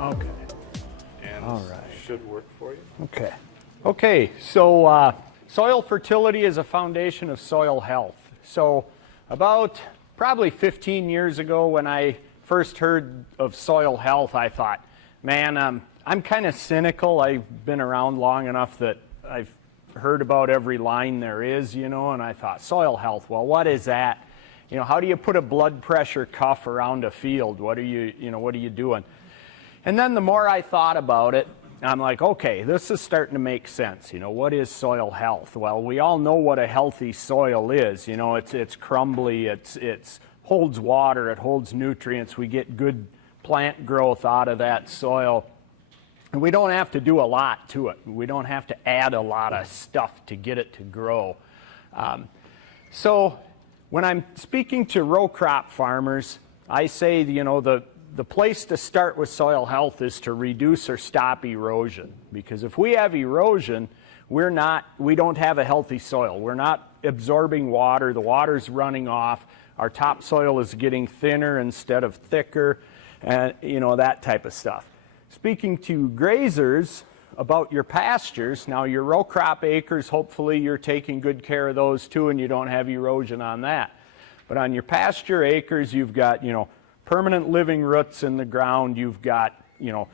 Okay. And All right. should work for you. Okay. Okay, so soil fertility is a foundation of soil health. So about probably 15 years ago when I first heard of soil health, I thought, man, I'm kind of cynical. I've been around long enough that I've heard about every line there is, you know, and I thought, soil health, well, what is that? You know, how do you put a blood pressure cuff around a field? What are you doing? And then the more I thought about it, I'm like, okay, this is starting to make sense. You know, what is soil health? Well, we all know what a healthy soil is. You know, it's crumbly, it's holds water, it holds nutrients. We get good plant growth out of that soil. And we don't have to do a lot to it. We don't have to add a lot of stuff to get it to grow. So when I'm speaking to row crop farmers, I say, you know, the place to start with soil health is to reduce or stop erosion. Because if we have erosion, we don't have a healthy soil. We're not absorbing water. The water's running off. Our topsoil is getting thinner instead of thicker, and you know, that type of stuff. Speaking to grazers about your pastures, now your row crop acres, hopefully you're taking good care of those too and you don't have erosion on that. But on your pasture acres, you've got, you know, permanent living roots in the ground. You've got, you know,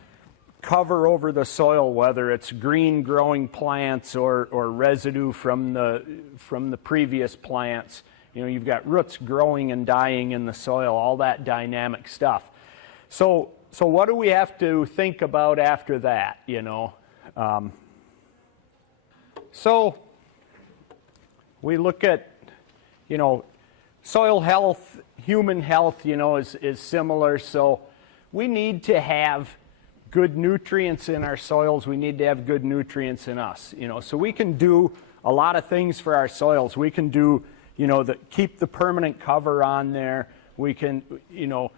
cover over the soil, whether it's green growing plants or residue from the previous plants. You know, you've got roots growing and dying in the soil, all that dynamic stuff. So what do we have to think about after that, you know? So we look at, you know, soil health, human health, you know, is similar. So we need to have good nutrients in our soils. We need to have good nutrients in us, you know. So we can do a lot of things for our soils. We can do, you know, keep the permanent cover on there. We can, you know,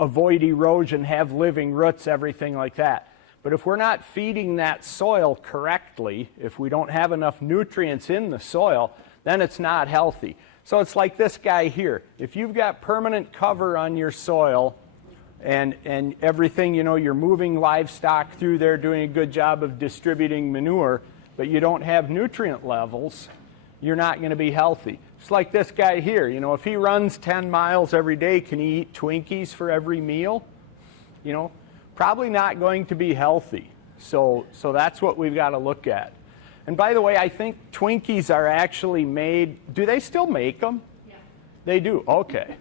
avoid erosion, have living roots, everything like that. But if we're not feeding that soil correctly, if we don't have enough nutrients in the soil, then it's not healthy. So it's like this guy here. If you've got permanent cover on your soil and everything, you know, you're moving livestock through there, doing a good job of distributing manure, but you don't have nutrient levels, you're not going to be healthy. It's like this guy here. You know, if he runs 10 miles every day, can he eat Twinkies for every meal? You know, probably not going to be healthy. So that's what we've got to look at. And by the way, I think Twinkies are actually made, do they still make them? Yeah. They do, okay.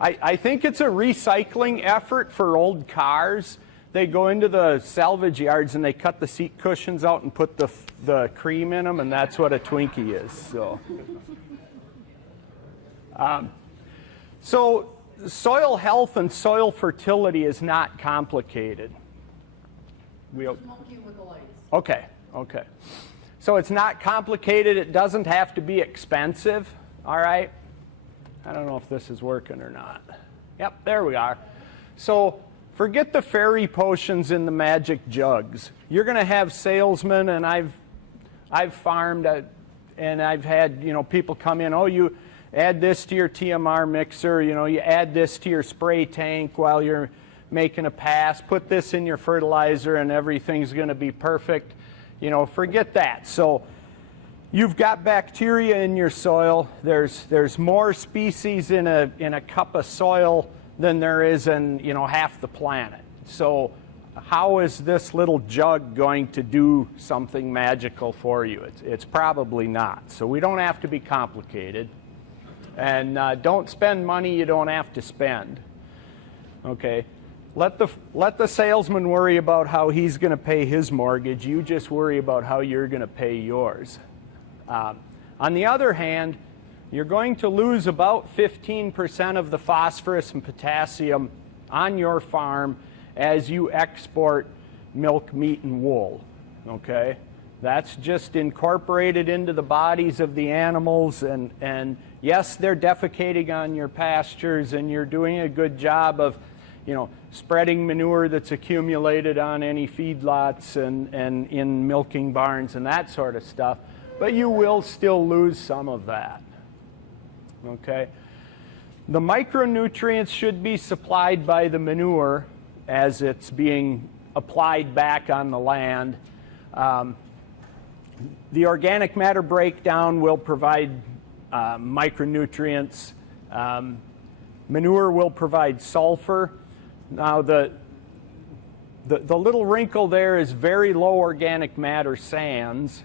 I think it's a recycling effort for old cars. They go into the salvage yards and they cut the seat cushions out and put the cream in them, and that's what a Twinkie is. So soil health and soil fertility is not complicated. Okay. So it's not complicated. It doesn't have to be expensive. All right. I don't know if this is working or not. Yep, there we are. So forget the fairy potions in the magic jugs. You're going to have salesmen, and I've farmed and I've had, you know, people come in, oh, you add this to your TMR mixer, you know, you add this to your spray tank while you're making a pass, put this in your fertilizer and everything's going to be perfect. You know, forget that. So you've got bacteria in your soil. There's more species in a cup of soil than there is in, you know, half the planet. So how is this little jug going to do something magical for you? It's probably not. So we don't have to be complicated. And don't spend money you don't have to spend. Okay? Let the salesman worry about how he's going to pay his mortgage. You just worry about how you're going to pay yours. On the other hand, you're going to lose about 15% of the phosphorus and potassium on your farm as you export milk, meat, and wool. Okay? That's just incorporated into the bodies of the animals, and yes, they're defecating on your pastures, and you're doing a good job of, you know, spreading manure that's accumulated on any feedlots and in milking barns and that sort of stuff, but you will still lose some of that. Okay? The micronutrients should be supplied by the manure, as it's being applied back on the land. The organic matter breakdown will provide micronutrients. Manure will provide sulfur. Now the little wrinkle there is very low organic matter sands,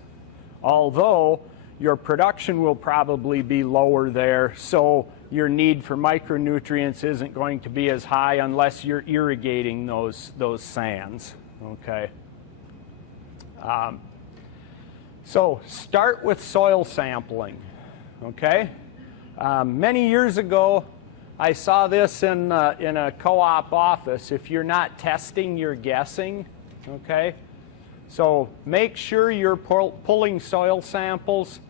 although your production will probably be lower there, so your need for micronutrients isn't going to be as high unless you're irrigating those sands, okay? So start with soil sampling, okay? Many years ago, I saw this in a co-op office. If you're not testing, you're guessing, okay? So make sure you're pulling soil samples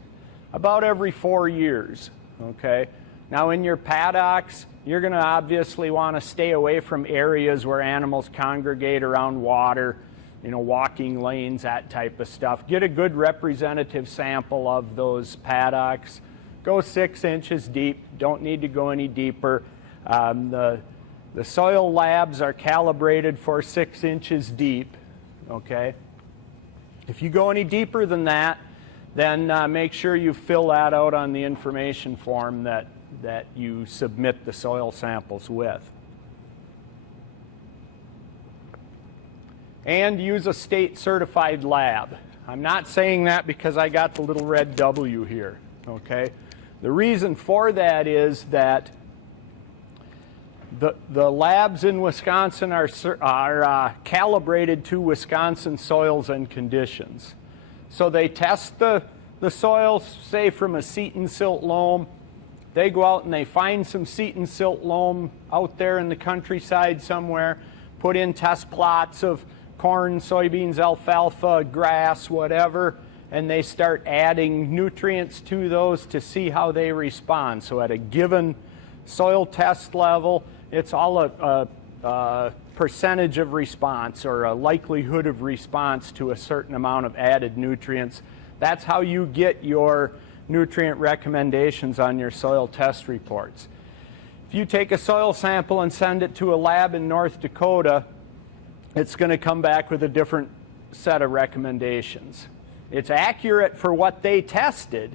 about every 4 years, okay? Now in your paddocks, you're going to obviously want to stay away from areas where animals congregate around water, you know, walking lanes, that type of stuff. Get a good representative sample of those paddocks. Go 6 inches deep, don't need to go any deeper. The soil labs are calibrated for 6 inches deep, okay? If you go any deeper than that, then make sure you fill that out on the information form that you submit the soil samples with. And use a state-certified lab. I'm not saying that because I got the little red W here, okay? The reason for that is that the labs in Wisconsin are calibrated to Wisconsin soils and conditions. So they test the soil, say from a seat and silt loam. They go out and they find some seat and silt loam out there in the countryside somewhere, put in test plots of corn, soybeans, alfalfa, grass, whatever, and they start adding nutrients to those to see how they respond. So at a given soil test level, it's all a percentage of response or a likelihood of response to a certain amount of added nutrients. That's how you get your nutrient recommendations on your soil test reports. If you take a soil sample and send it to a lab in North Dakota, it's going to come back with a different set of recommendations. It's accurate for what they tested.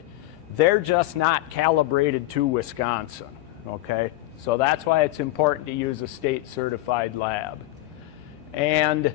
They're just not calibrated to Wisconsin, okay? So that's why it's important to use a state-certified lab. And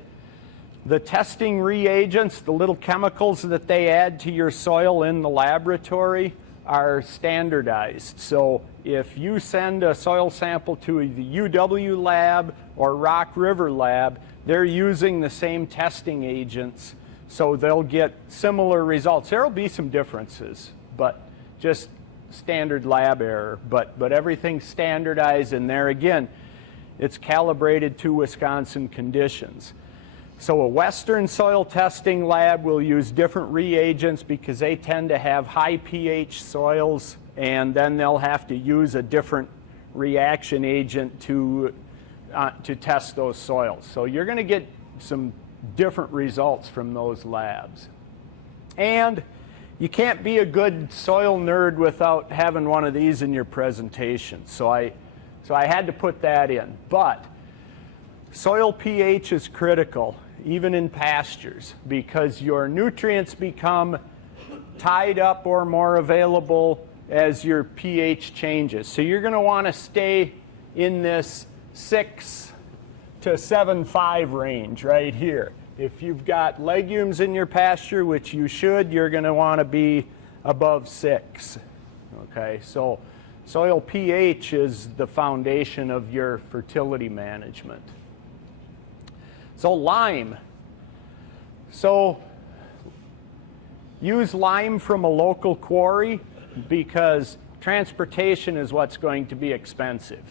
the testing reagents, the little chemicals that they add to your soil in the laboratory, are standardized. So if you send a soil sample to the UW lab or Rock River lab, they're using the same testing agents, so they'll get similar results. There will be some differences, but just standard lab error. But everything's standardized, and there again, it's calibrated to Wisconsin conditions. So a Western soil testing lab will use different reagents because they tend to have high pH soils, and then they'll have to use a different reaction agent to test those soils. So you're going to get some different results from those labs. And you can't be a good soil nerd without having one of these in your presentation. So I had to put that in. But soil pH is critical, even in pastures, because your nutrients become tied up or more available as your pH changes. So you're going to want to stay in this 6 to 7.5 range right here. If you've got legumes in your pasture, which you should, you're going to want to be above 6. Okay, so soil pH is the foundation of your fertility management. So lime. So use lime from a local quarry because transportation is what's going to be expensive.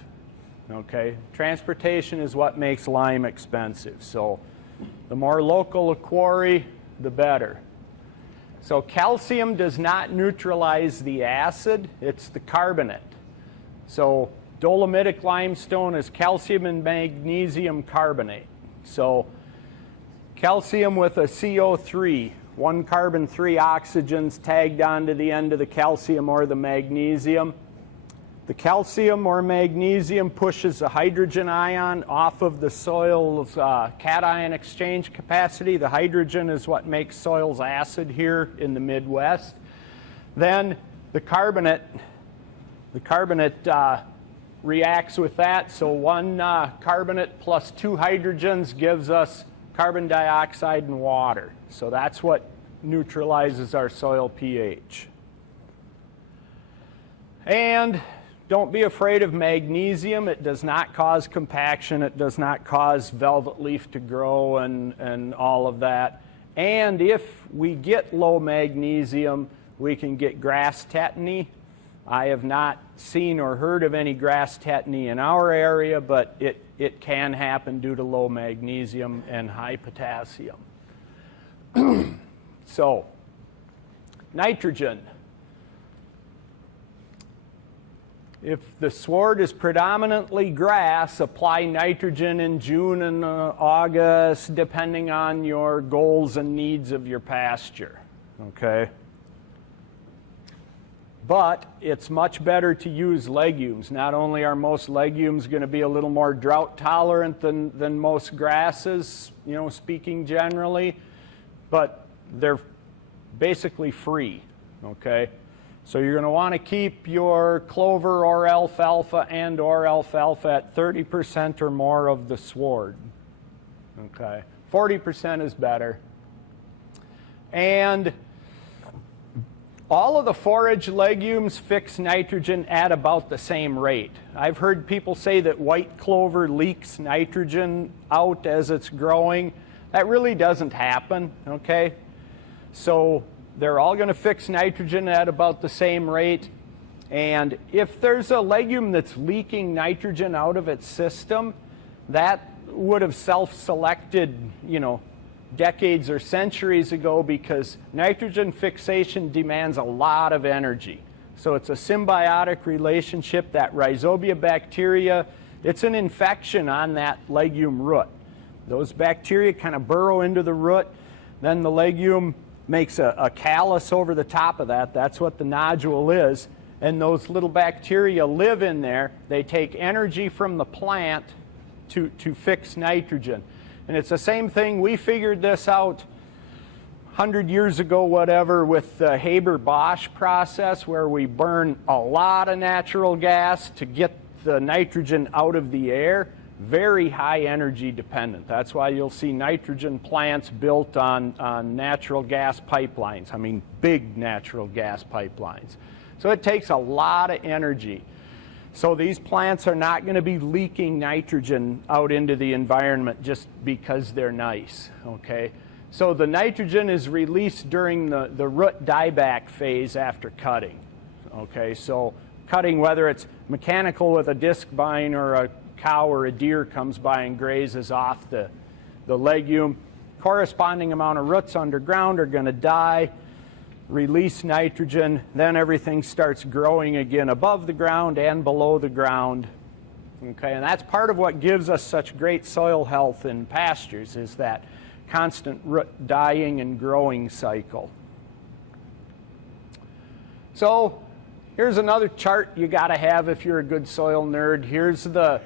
Okay, transportation is what makes lime expensive. So the more local a quarry, the better. So calcium does not neutralize the acid, it's the carbonate. So dolomitic limestone is calcium and magnesium carbonate. So calcium with a CO3, 1 carbon, 3 oxygens tagged onto the end of the calcium or the magnesium. The calcium or magnesium pushes the hydrogen ion off of the soil's cation exchange capacity. The hydrogen is what makes soils acid here in the Midwest. Then the carbonate reacts with that. So one carbonate plus two hydrogens gives us carbon dioxide and water. So that's what neutralizes our soil pH. And don't be afraid of magnesium. It does not cause compaction. It does not cause velvet leaf to grow and all of that. And if we get low magnesium, we can get grass tetany. I have not seen or heard of any grass tetany in our area, but it can happen due to low magnesium and high potassium. So, nitrogen. If the sward is predominantly grass, apply nitrogen in June and August, depending on your goals and needs of your pasture. Okay? But it's much better to use legumes. Not only are most legumes going to be a little more drought tolerant than most grasses, you know, speaking generally, but they're basically free. Okay? So you're going to want to keep your clover or alfalfa and or alfalfa at 30% or more of the sward. Okay, 40% is better. And all of the forage legumes fix nitrogen at about the same rate. I've heard people say that white clover leaks nitrogen out as it's growing. That really doesn't happen, okay? So they're all going to fix nitrogen at about the same rate. And if there's a legume that's leaking nitrogen out of its system, that would have self-selected, you know, decades or centuries ago, because nitrogen fixation demands a lot of energy. So it's a symbiotic relationship. That rhizobia bacteria, it's an infection on that legume root. Those bacteria kind of burrow into the root, then the legume makes a callus over the top of that. That's what the nodule is. And those little bacteria live in there. They take energy from the plant to fix nitrogen. And it's the same thing. We figured this out 100 years ago, whatever, with the Haber-Bosch process, where we burn a lot of natural gas to get the nitrogen out of the air. Very high energy dependent. That's why you'll see nitrogen plants built on natural gas pipelines. I mean, big natural gas pipelines. So it takes a lot of energy. So these plants are not going to be leaking nitrogen out into the environment just because they're nice, okay? So the nitrogen is released during the root dieback phase after cutting, okay? So cutting, whether it's mechanical with a disc bine or a cow or a deer comes by and grazes off the legume, corresponding amount of roots underground are going to die, release nitrogen, then everything starts growing again above the ground and below the ground. Okay, and that's part of what gives us such great soil health in pastures, is that constant root dying and growing cycle. So here's another chart you got to have if you're a good soil nerd. Here's the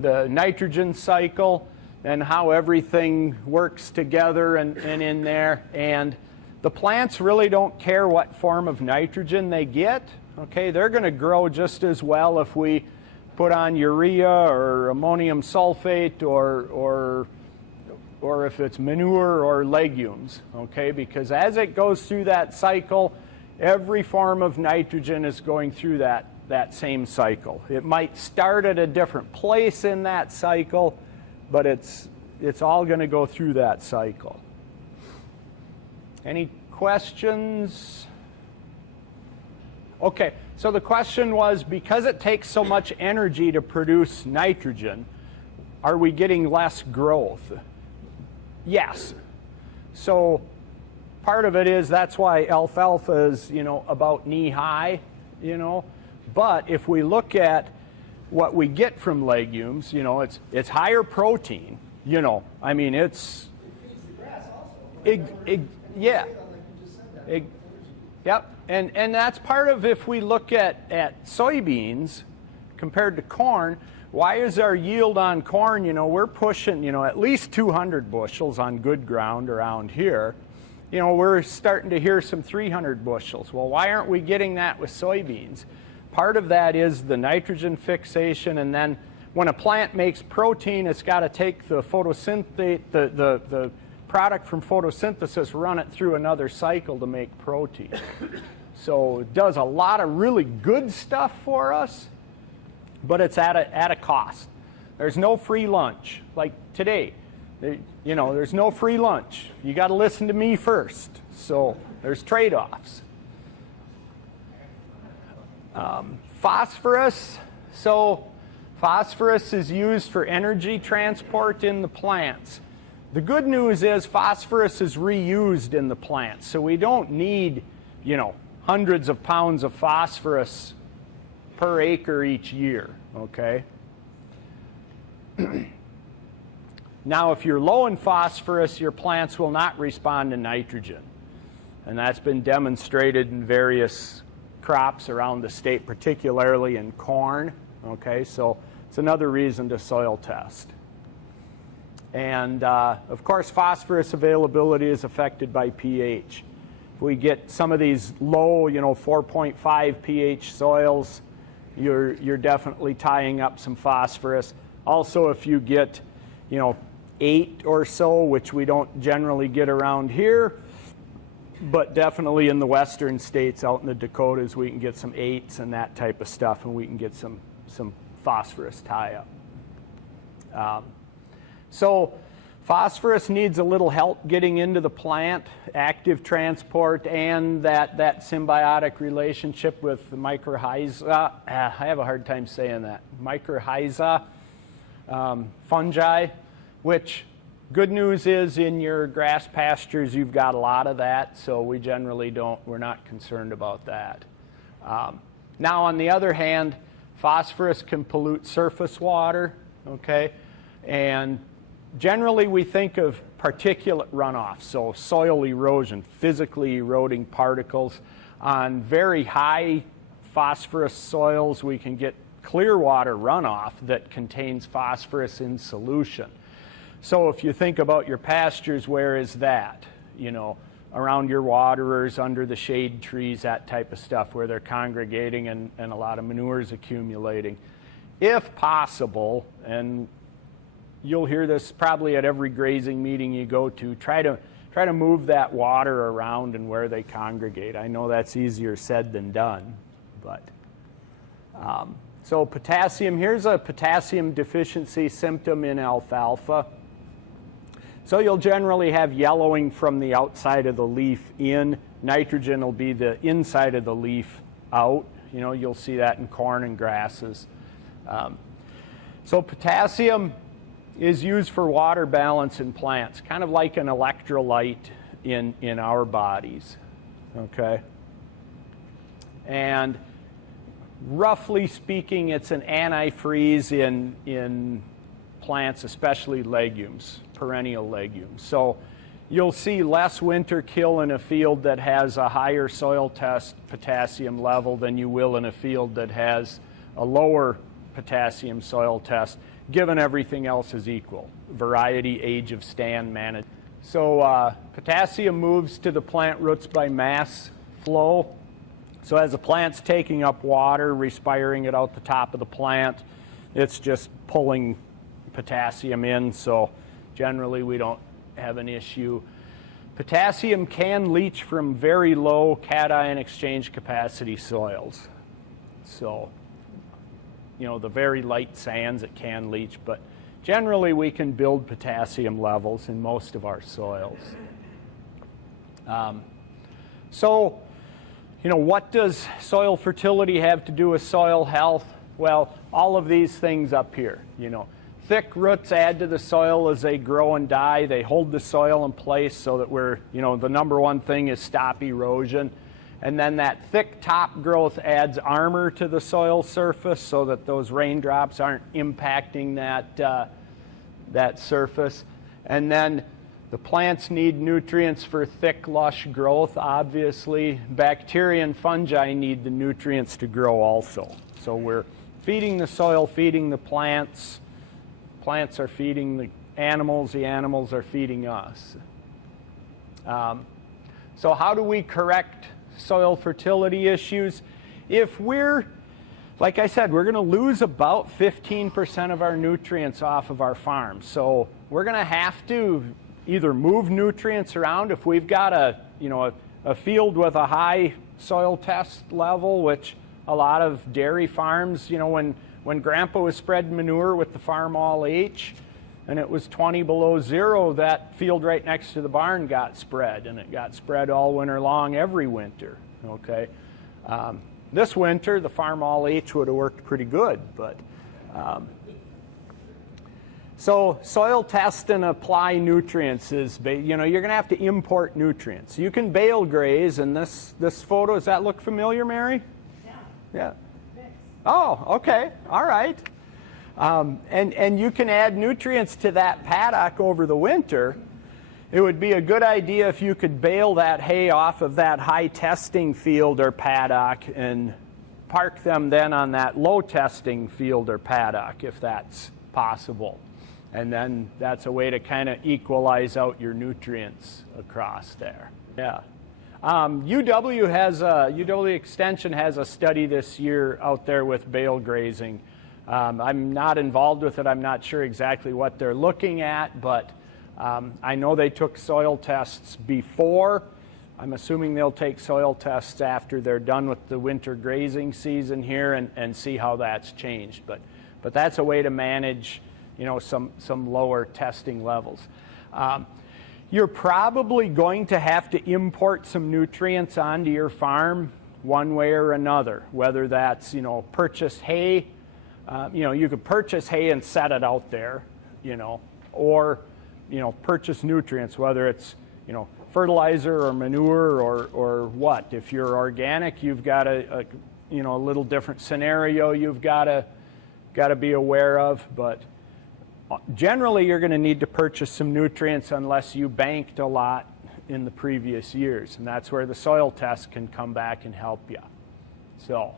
nitrogen cycle and how everything works together and in there. And the plants really don't care what form of nitrogen they get. Okay, they're going to grow just as well if we put on urea or ammonium sulfate or if it's manure or legumes. Okay, because as it goes through that cycle, every form of nitrogen is going through that same cycle. It might start at a different place in that cycle, but it's all going to go through that cycle. Any questions? Okay, so the question was, because it takes so much energy to produce nitrogen, are we getting less growth? Yes. So part of it is that's why alfalfa is, about knee high, But if we look at what we get from legumes, it's higher protein, I mean, it's... Yeah. Yep. And that's part of, if we look at soybeans, compared to corn. Why is our yield on corn, we're pushing, at least 200 bushels on good ground around here. We're starting to hear some 300 bushels. Well, why aren't we getting that with soybeans? Part of that is the nitrogen fixation, and then when a plant makes protein, it's got to take the the product from photosynthesis, run it through another cycle to make protein. So it does a lot of really good stuff for us, but it's at a cost. There's no free lunch. Like today, there's no free lunch. You got to listen to me first. So there's trade-offs. Phosphorus. So phosphorus is used for energy transport in the plants. The good news is phosphorus is reused in the plants, so we don't need, hundreds of pounds of phosphorus per acre each year, okay? Now, if you're low in phosphorus, your plants will not respond to nitrogen. And that's been demonstrated in various crops around the state, particularly in corn, okay? So it's another reason to soil test. And, of course, phosphorus availability is affected by pH. If we get some of these low, 4.5 pH soils, you're definitely tying up some phosphorus. Also, if you get, 8 or so, which we don't generally get around here, but definitely in the western states, out in the Dakotas, we can get some 8s and that type of stuff, and we can get some phosphorus tie-up. So phosphorus needs a little help getting into the plant, active transport, and that symbiotic relationship with the mycorrhiza. I have a hard time saying that. Mycorrhiza fungi, which good news is in your grass pastures you've got a lot of that, so we generally we're not concerned about that. Now on the other hand, phosphorus can pollute surface water, okay? And generally, we think of particulate runoff, so soil erosion, physically eroding particles. On very high phosphorus soils, we can get clear water runoff that contains phosphorus in solution. So if you think about your pastures, where is that? Around your waterers, under the shade trees, that type of stuff, where they're congregating and a lot of manure is accumulating. If possible, and you'll hear this probably at every grazing meeting you go to, try to move that water around and where they congregate. I know that's easier said than done, but so potassium, here's a potassium deficiency symptom in alfalfa. So you'll generally have yellowing from the outside of the leaf in. Nitrogen will be the inside of the leaf out. You'll see that in corn and grasses. So potassium is used for water balance in plants, kind of like an electrolyte in our bodies, okay? And roughly speaking, it's an antifreeze in plants, especially legumes, perennial legumes. So you'll see less winter kill in a field that has a higher soil test potassium level than you will in a field that has a lower potassium soil test, given everything else is equal. Variety, age of stand, management. So potassium moves to the plant roots by mass flow. So as the plant's taking up water, respiring it out the top of the plant, it's just pulling potassium in, so generally we don't have an issue. Potassium can leach from very low cation exchange capacity soils. So, the very light sands it can leach, but generally we can build potassium levels in most of our soils. So, what does soil fertility have to do with soil health? Well, all of these things up here, Thick roots add to the soil as they grow and die. They hold the soil in place so that the number one thing is stop erosion. And then that thick top growth adds armor to the soil surface so that those raindrops aren't impacting that surface. And then the plants need nutrients for thick, lush growth, obviously. Bacteria and fungi need the nutrients to grow also. So we're feeding the soil, feeding the plants. Plants are feeding the animals are feeding us. So how do we correct soil fertility issues? If we're, like I said, we're going to lose about 15% of our nutrients off of our farm. So we're going to have to either move nutrients around if we've got a field with a high soil test level, which a lot of dairy farms, when Grandpa was spreading manure with the Farm All H, and it was 20 below zero, that field right next to the barn got spread, and it got spread all winter long, every winter. Okay, this winter the Farm All H would have worked pretty good, but so soil test and apply nutrients is, you're going to have to import nutrients. You can bale graze, and this photo, does that look familiar, Mary? Yeah. Oh, okay, all right. And you can add nutrients to that paddock over the winter. It would be a good idea if you could bale that hay off of that high testing field or paddock and park them then on that low testing field or paddock, if that's possible. And then that's a way to kind of equalize out your nutrients across there. Yeah. UW Extension has a study this year out there with bale grazing. I'm not involved with it. I'm not sure exactly what they're looking at, but I know they took soil tests before. I'm assuming they'll take soil tests after they're done with the winter grazing season here and see how that's changed. But that's a way to manage, some lower testing levels. You're probably going to have to import some nutrients onto your farm one way or another, whether that's, purchased hay. You could purchase hay and set it out there, or, purchase nutrients, whether it's, fertilizer or manure or what. If you're organic, you've got a little different scenario you've got to be aware of, but generally you're going to need to purchase some nutrients unless you banked a lot in the previous years, and that's where the soil test can come back and help you. So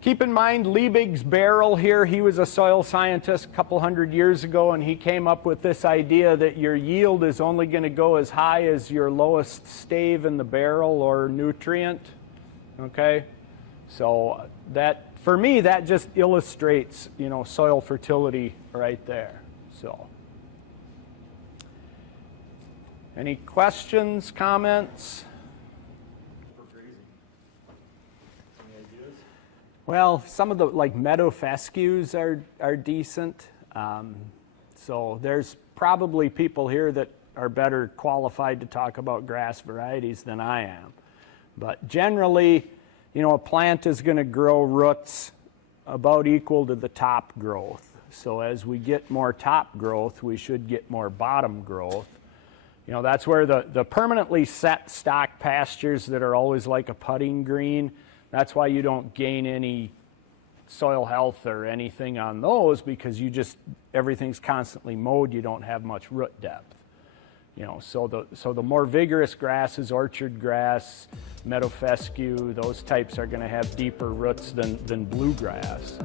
keep in mind Liebig's barrel here. He was a soil scientist a couple hundred years ago, and he came up with this idea that your yield is only going to go as high as your lowest stave in the barrel or nutrient. Okay, so that, for me, that just illustrates, soil fertility right there. So, any questions, comments? Well, some of the meadow fescues are decent. So there's probably people here that are better qualified to talk about grass varieties than I am. But generally, a plant is going to grow roots about equal to the top growth. So as we get more top growth, we should get more bottom growth. That's where the permanently set stock pastures that are always like a putting green, that's why you don't gain any soil health or anything on those, because everything's constantly mowed, you don't have much root depth. So the more vigorous grasses, orchard grass, meadow fescue, those types are going to have deeper roots than bluegrass.